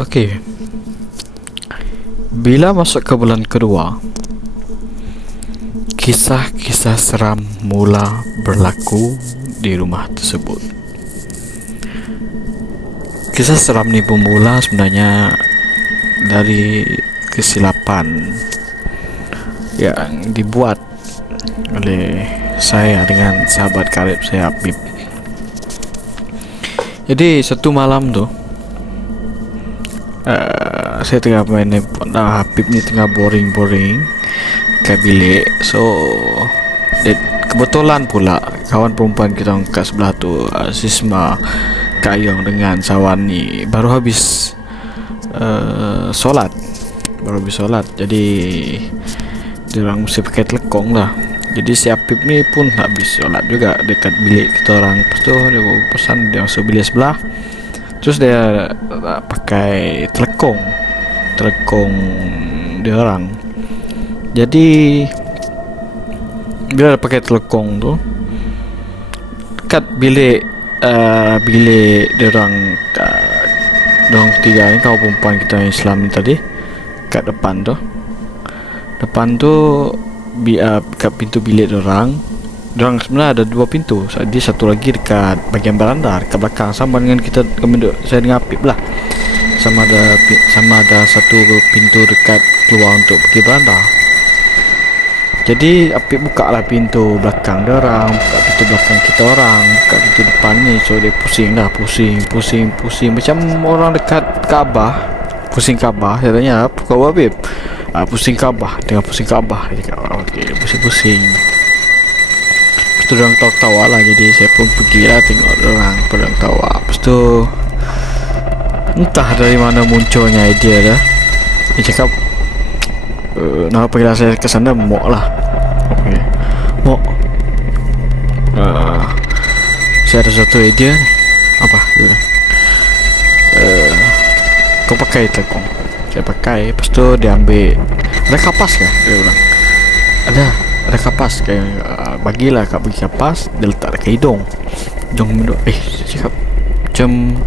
Okey. Bila masuk ke bulan kedua, kisah-kisah seram mula berlaku di rumah tersebut. Kisah seram ni bermula sebenarnya dari kesilapan yang dibuat oleh saya dengan sahabat karib saya, Habib. Jadi satu malam tu, saya tengah main handphone. Habib ni tengah boring-boring ke bilik. So kebetulan pula kawan perempuan kita kat sebelah tu, Sisma Kayong dengan Sawan ni baru habis solat. Jadi diorang mesti pakai telekong lah. Jadi si Habib ni pun habis solat juga dekat bilik kita orang. Lepas tu dia pesan dia masuk bilik sebelah. Terus dia pakai telekong dia orang. Jadi bila dia pakai telekong tu dekat bilik dia orang tiga ni, kawan perempuan kita yang Islam ni tadi, kat depan tu kat pintu bilik dia orang sebenarnya ada dua pintu. Jadi satu lagi dekat bahagian beranda, dekat belakang, sama dengan kita saya dengan Apip lah. Sama ada satu pintu dekat keluar untuk pergi beranda. Jadi Apip buka lah pintu belakang dia orang, buka pintu belakang kita orang, buka pintu depan ni. So dia pusing macam orang dekat Kaabah. Pusing Kaabah. Saya tanya, apa kau buat, Apip? Pusing Kaabah. Tengah pusing Kaabah. Dia cakap, okey, pusing. Lepas tu diorang tawa-tawa lah. Jadi saya pun pergilah tengok diorang tawa. Lepas tu entah dari mana munculnya idea dah. Dia cakap, nama panggilan saya ke sana Mok lah. Okey, Mok, saya ada satu idea ni. Apa? Kau pakai telekong. Saya pakai. Lepas tu dia ambil, ada kapas ke? Dia bilang ada kapas. Kayak bagilah Kak bagi kapas. Dia letak dekat hidung. Saya cakap macam.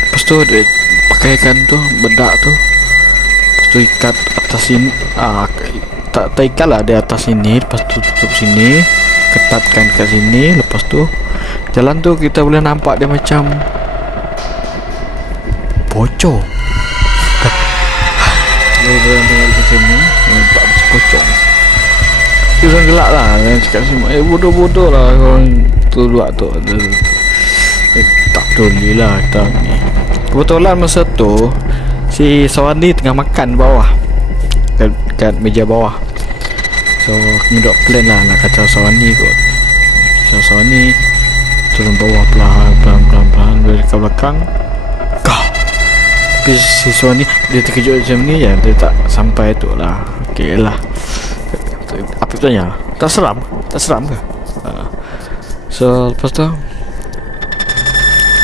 Lepas tu dia pakaikan tu bedak tu. Lepas tu ikat atas sini. Tak ikat lah di atas sini. Lepas tu tutup sini, ketatkan kat sini. Lepas tu jalan tu kita boleh nampak dia macam pocong. Dia orang tengok di sini, nampak macam pocong. Dia orang gelak lah. Dia cakap semua, bodoh-bodoh lah orang tu buat tu. Tak peduli lah kita ni. Kebetulan masa tu si Sawan ni tengah makan bawah, kat meja bawah. So kami duduk plan lah nak kacau Sawan ni kot. So Sawan ni turun bawah pelan dari ke belakang. Tapi si Sawan ni dia terkejut macam ni ya, dia tak sampai tu lah. Okey lah. Apa tanya? Tak seram ke? So lepas tu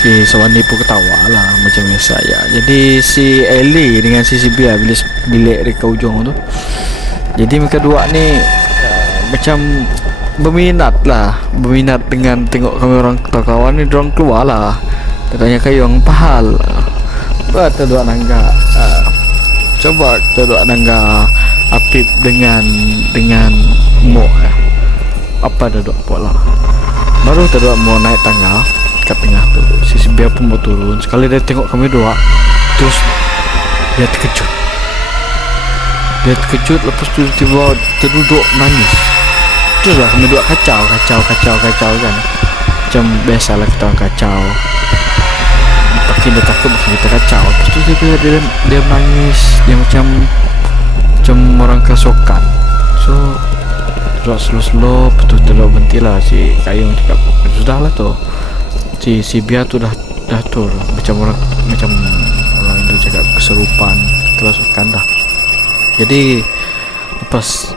si Sawan ni pun ketawa lah macam biasa ya. Jadi si Ellie dengan si Sibia bilik dekat ujung tu. Jadi mereka dua ni macam berminat dengan tengok kami orang kawan ni. Diorang keluar lah. Dia tanya Kayong, apa hal? Kita dua nangga. Coba kita dua nangga Apip dengan Mok. Apa dah dua buat lah. Baru kita dua mau naik tangga kat tengah tu, si Sibia pun mau turun. Sekali dia tengok kami dua, terus dia terkejut. Lepas tu tiba terduduk nangis. Terus lah kami dua kacau kan. Macam biasalah kita orang kacau. Makin dia takut makin kita kacau. Lepas tu dia menangis. Dia macam orang kesokan. So terus slow. Lepas tu terus berhenti lah. Si Kayong cakap, sudah lah tu. Si Bia tu dah tur macam orang Indo cakap keserupan, kerasukan dah. Jadi lepas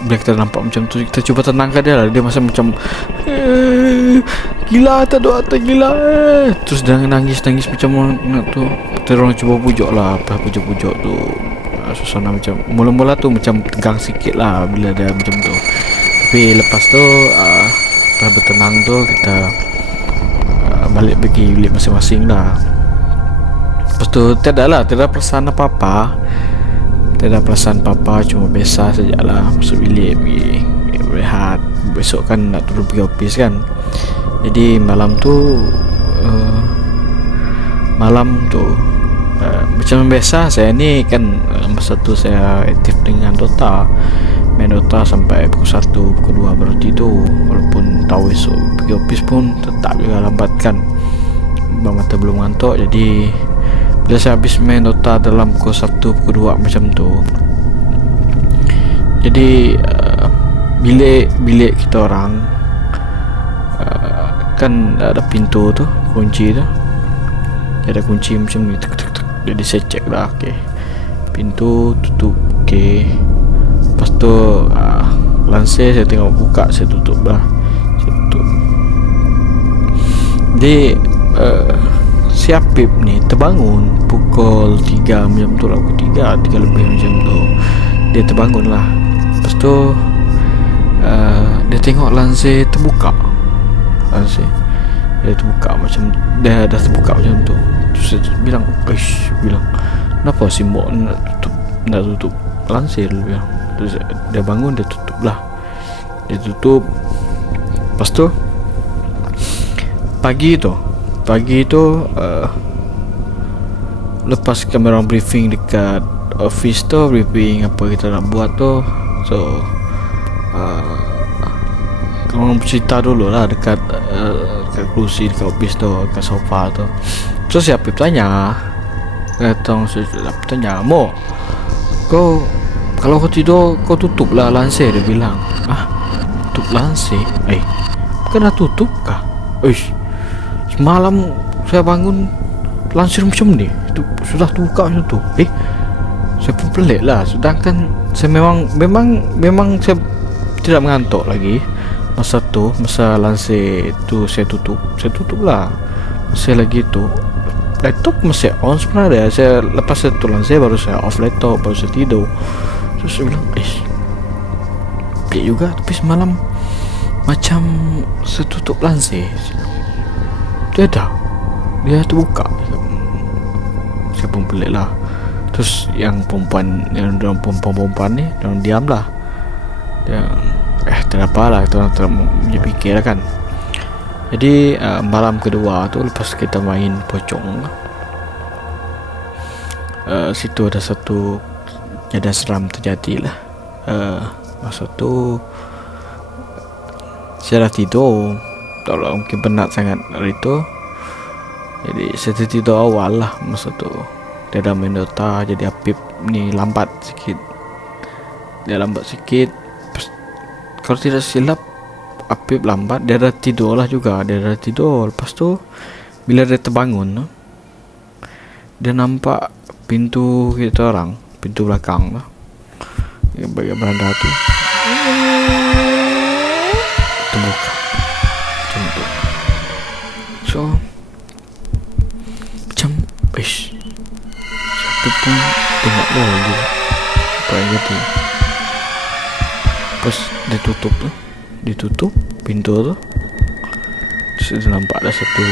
bila kita nampak macam tu, kita cuba tenangkan dia lah. Dia macam gila, tak gila. Terus dia nangis macam orang tu. Kita orang cuba pujuk lah. Pujuk tu suasana macam mula-mula tu macam tegang sikit lah bila dia macam tu. Tapi lepas tu dah bertenang tu, kita balik pergi bilik masing-masing lah. Lepas tu tiada perasaan apa-apa. Tiada perasaan apa-apa, cuma biasa sajalah masuk bilik pergi rehat. Besok kan nak turun pergi office kan. Jadi malam tu macam biasa saya ni kan, masa tu saya aktif dengan Dota, main Dota sampai pukul 1, pukul 2 baru tidur. Walaupun tahu esok pergi office pun tetap juga lambat kan, mata belum ngantuk. Jadi bila saya habis main Dota dalam pukul 1, pukul 2 macam tu, jadi bilik kita orang kan ada pintu tu, kunci tu, ada kunci macam ni, tuk, tuk, tuk. Jadi saya cek lah, okay, pintu tutup, okay. Lepas tu lansir saya tengok buka, saya tutup lah, saya tutup. Jadi si Apip ni terbangun pukul 3 macam tu lah, pukul 3 lebih macam tu. Dia terbangun lah. Lepas tu dia tengok lansir terbuka. Lansir dia terbuka macam, dia dah terbuka macam tu. Terus dia bilang, kenapa si Mok nak tutup lansir? Dia bilang. Terus dia bangun, dia tutup lah. Dia tutup. Lepas tu pagi tu lepas kami orang briefing dekat office tu, briefing apa kita nak buat tu. So orang bercerita dulu lah dekat kerusi dekat office tu, dekat sofa tu. Terus siapa tanya, Mo, kau kalau kau tidur kau tutup lah lansir. Dia bilang, tutup lansir? Bukan dah tutup kah? Semalam saya bangun lansir macam ni, sudah terbuka macam tu. Saya pun pelik lah. Sedangkan saya memang saya tidak mengantuk lagi masa tu. Masa lansir tu saya tutup lah. Saya lagi tu laptop masih on sebenarnya. Saya lepas saya tutup lansir baru saya off laptop, baru saya tidur. Terus saya bilang, pelik juga. Tapi semalam macam saya tutup lansir, dia terbuka. Saya pun pelik lah. Terus yang perempuan ni, diorang diam lah. Dia tak apa lah, kita orang fikir lah kan. Jadi malam kedua tu lepas kita main pocong, situ ada satu kejadian seram terjadi lah. Masa tu saya dah tidur, tak lah, mungkin penat sangat hari tu. Jadi saya tidur awal lah masa tu. Dia dah main Dota, jadi Apip ni lambat sikit. Kalau tidak silap Apip lambat, dia dah tidur lah juga. Lepas tu bila dia terbangun, dia nampak pintu kita orang, pintu belakang lah, bagian beranda tu terbuka macam tu. So macam siapa pun tengok dia lagi apa yang jadi. Lepas dia tutup pintu tu, terus dia nampak ada satu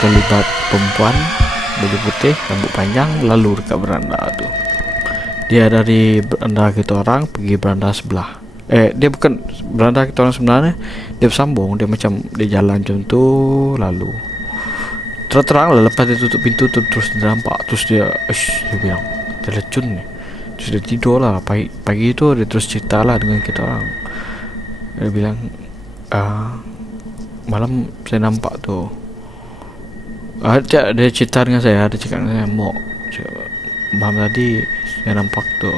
kelipat perempuan baju putih, rambut panjang, lalu dekat beranda tu. Dia dari beranda kita orang pergi beranda sebelah. Dia bukan beranda kita orang sebenarnya, dia bersambung. Dia macam dia jalan macam tu, lalu terang-terang lah. Lepas dia tutup pintu tu, terus dia nampak. Terus dia bilang, dia lecun ni. Terus dia tidur lah. Pagi tu dia terus cerita lah dengan kita orang. Dia bilang, malam saya nampak tu. Dia cerita dengan saya. Dia cakap dengan saya, Mok, malam tadi saya nampak tu,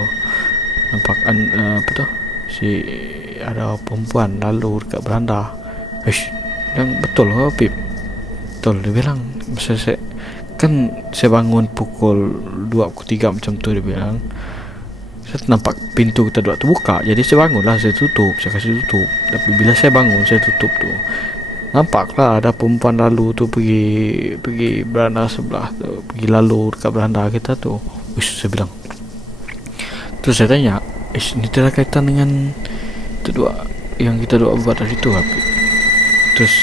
apa tu, si ada perempuan lalu dekat beranda. Dan betul lah Pip, betul. Dia bilang, masa saya bangun pukul 2, pukul 3 macam tu. Dia bilang, saya nampak pintu kita dua terbuka. Jadi saya bangun lah, saya kasih tutup. Tapi bila saya bangun, saya tutup tu, nampaklah ada perempuan lalu tu pergi beranda sebelah tu, pergi lalu dekat beranda kita tu. Saya bilang. Terus saya tanya, ini ada kaitan dengan itu dua yang kita doa buat dari itu, Apip? Terus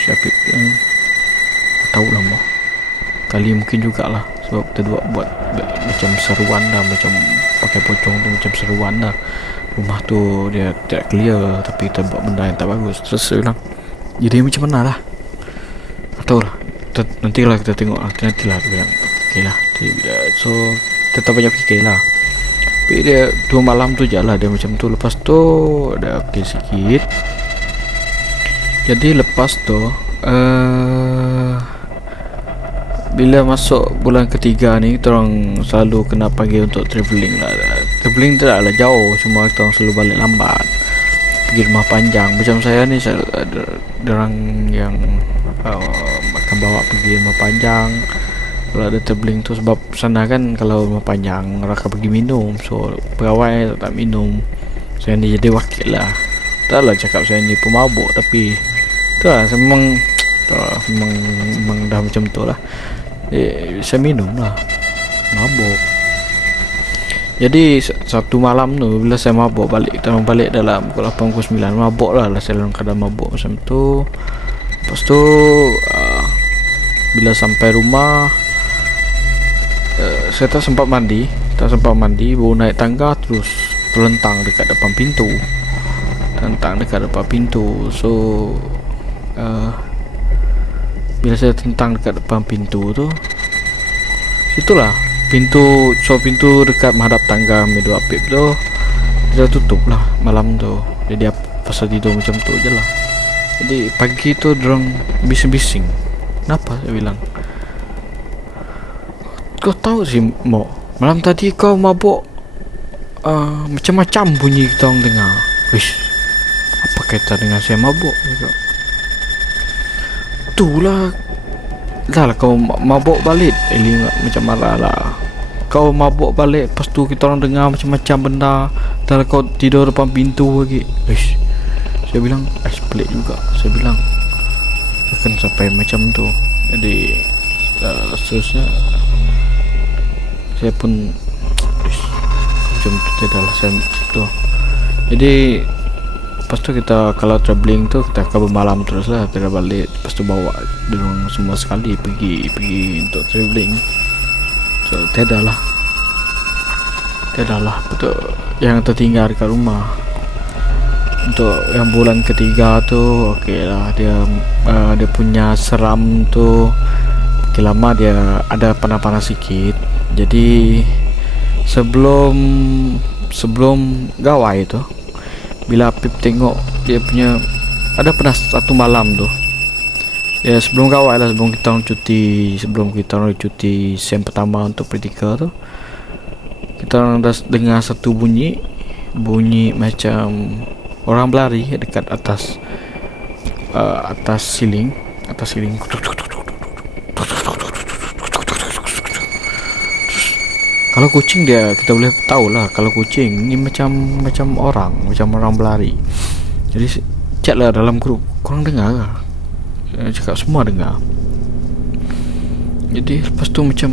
si Apip bilang, tahu lah mau. Kali mungkin jugalah sebab kita buat macam seruan dah, macam pakai pocong tu macam seruan dah. Rumah tu dia tidak clear tapi kita buat benda yang tak bagus. Terus saya bilang, jadi macam mana lah? Tak tahu lah. Nantilah kita tengok lah. Nantilah dia bilang okey lah. So kita tak banyak fikir lah. Tapi dia 2 malam tu je lah dia macam tu. Lepas tu ada okey sikit. Jadi lepas tu bila masuk bulan ketiga ni, kita orang selalu kena panggil untuk travelling lah. Travelling tu lah jauh, cuma kita orang selalu balik lambat, pergi rumah panjang. Macam saya ni, saya ada orang yang akan bawa pergi rumah panjang kalau ada travelling tu. Sebab sana kan kalau rumah panjang orang akan pergi minum, so pegawai tak minum. Saya ni jadi wakil lah. Tak lah cakap saya ni pemabuk, tapi tu lah, saya memang dah macam tu lah. Saya minum lah, mabuk. Jadi satu malam tu bila saya mabuk balik, kita balik dalam pukul 8, pukul 9, mabuk lah saya dalam keadaan mabuk macam tu. Lepas tu bila sampai rumah, saya tak sempat mandi, baru naik tangga terus terlentang dekat depan pintu. So bila saya tentang dekat depan pintu tu, itulah pintu dekat menghadap tangga Medu Apip tu dia tutup lah malam tu. Jadi pasal tidur macam tu je lah. Jadi pagi tu dorang bising-bising. Kenapa? Saya bilang, kau tahu sih Mo, malam tadi kau mabuk, macam-macam bunyi kita orang dengar. Wish, apa kaitan dengan saya mabuk? Itulah dah lah kau mabuk balik. Eli macam marah lah. Kau mabuk balik, lepas tu kita orang dengar macam-macam benda. Dah lah kau tidur depan pintu lagi. Ish, saya bilang pelik juga. Saya bilang akan sampai macam tu. Jadi seterusnya saya pun macam tu, tidak lah saya tu. Jadi lepas tu kita kalau travelling tu kita akan bermalam terus lah, kita balik. Lepas tu bawa dorang semua sekali pergi untuk travelling. So tiada lah betul yang tertinggal dekat rumah. Untuk yang bulan ketiga tu okey lah, dia punya seram tu okey, lama dia ada panas-panas sikit. Jadi sebelum gawai tu, bila Apip tengok dia punya ada pernah satu malam tu, ya sebelum gawai lah, sebelum kita orang cuti sem pertama untuk praktikal tu, kita orang dah dengar satu bunyi macam orang berlari dekat atas siling. Kalau kucing dia kita boleh tahu lah, kalau kucing ni macam orang berlari. Jadi chat lah dalam grup, korang dengar lah? Cakap semua dengar. Jadi lepas tu macam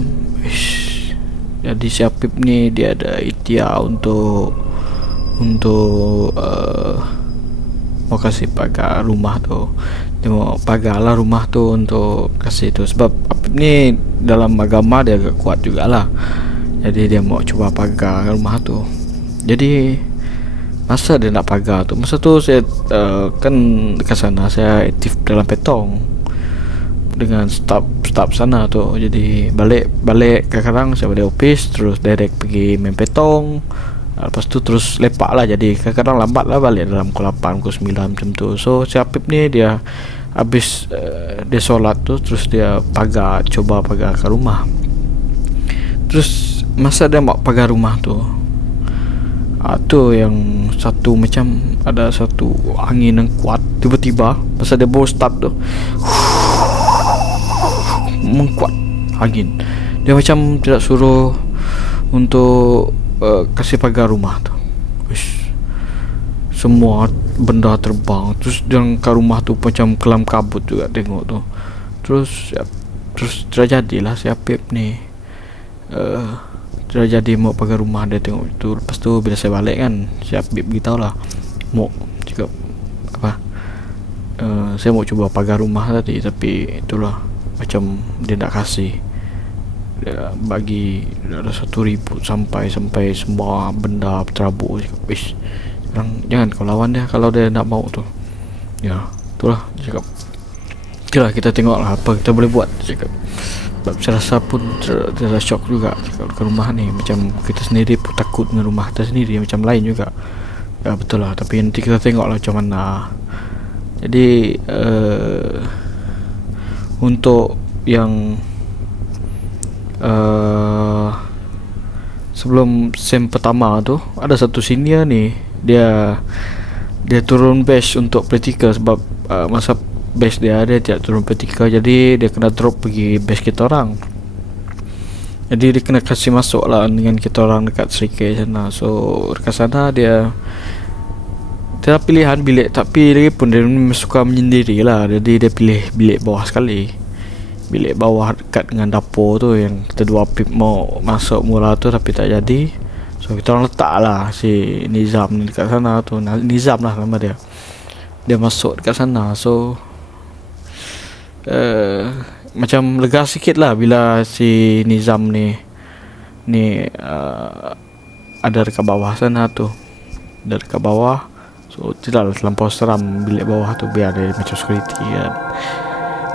jadi si Apip ni dia ada ikhtiar untuk mau kasih pagar rumah tu. Dia mau pagar lah rumah tu untuk kasih tu. Sebab Apip ni dalam agama dia agak kuat jugalah. Jadi dia mau cuba pagar rumah tu. Jadi masa dia nak pagar tu, masa tu saya kan dekat sana saya aktif dalam petong dengan staff sana tu. Jadi balik kadang-kadang saya balik office terus direct pergi main petong. Lepas tu terus lepak lah. Jadi kadang-kadang lambat lah balik dalam pukul 8, pukul 9 macam tu. So si Apip ni dia habis dia solat tu terus dia cuba pagar ke rumah. Terus masa dia mau pagar rumah tu, tu yang satu macam ada satu angin yang kuat tiba-tiba masa dia baru start tu, mengkuat angin. Dia macam tidak suruh untuk kasih pagar rumah tu. Semua benda terbang. Terus dalam rumah tu macam kelam kabut juga tengok tu. Terus terjadilah si Apip ni terjadi mau pagar rumah dia tengok itu. Lepas tu bila saya balik kan, si Apip beritahu lah, mau cakap apa, saya mau cuba pagar rumah tadi, tapi itulah macam dia nak kasih, dia bagi ada 1,000 sampai semua benda terabur. Cakap, "Ish, sekarang jangan kau lawan dia kalau dia nak mau tu." Ya, itulah dia cakap. Itulah kita tengoklah apa kita boleh buat, dia cakap. Sebab saya rasa pun terasa shock juga cakap, ke rumah ni macam kita sendiri pun takut dengan rumah kita sendiri macam lain juga. Ya betul lah, tapi nanti kita tengoklah macam mana. Jadi untuk yang sebelum sem pertama tu ada satu senior ni, dia turun batch untuk praktikal sebab masa batch dia tidak turun praktikal, jadi dia kena drop pergi batch kita orang. Jadi dia kena kasih masuk lah dengan kita orang dekat Serikay sana. So dekat sana dia pilihan bilik, tapi dia pun dia suka menyendiri lah. Jadi dia pilih bilik bawah sekali, bilik bawah dekat dengan dapur tu, yang kita dua pip mau masuk mula tu tapi tak jadi. So kita orang letak lah si Nizam ni dekat sana tu. Nizam lah nama dia. Dia masuk dekat sana. So macam lega sikit lah bila si Nizam ni ada dekat bawah sana tu. Ada dekat bawah. So tidaklah terlampau seram bilik bawah tu, biar dia macam security kan.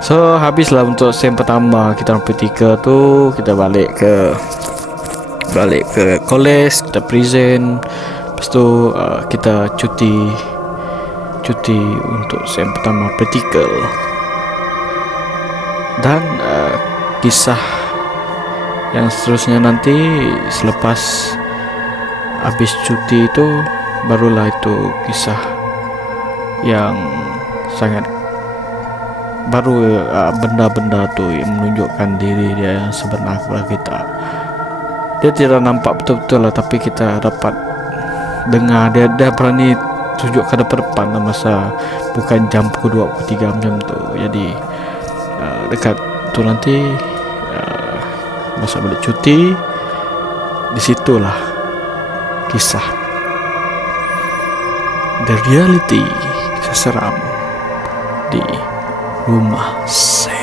So habislah untuk sem pertama kita orang praktikal tu. Kita balik ke college, kita present. Lepas tu kita cuti untuk sem pertama praktikal. Dan kisah yang seterusnya nanti selepas habis cuti itu, barulah itu kisah yang sangat baru. Benda-benda tu yang menunjukkan diri dia yang sebenar kepada kita. Dia tidak nampak betul-betul lah, tapi kita dapat dengar dia berani tunjuk ke depan lah masa bukan jam pukul 2, pukul 3 macam tu. Jadi dekat tu nanti masa balik cuti, disitulah kisah The Reality, kisah seram di rumah saya.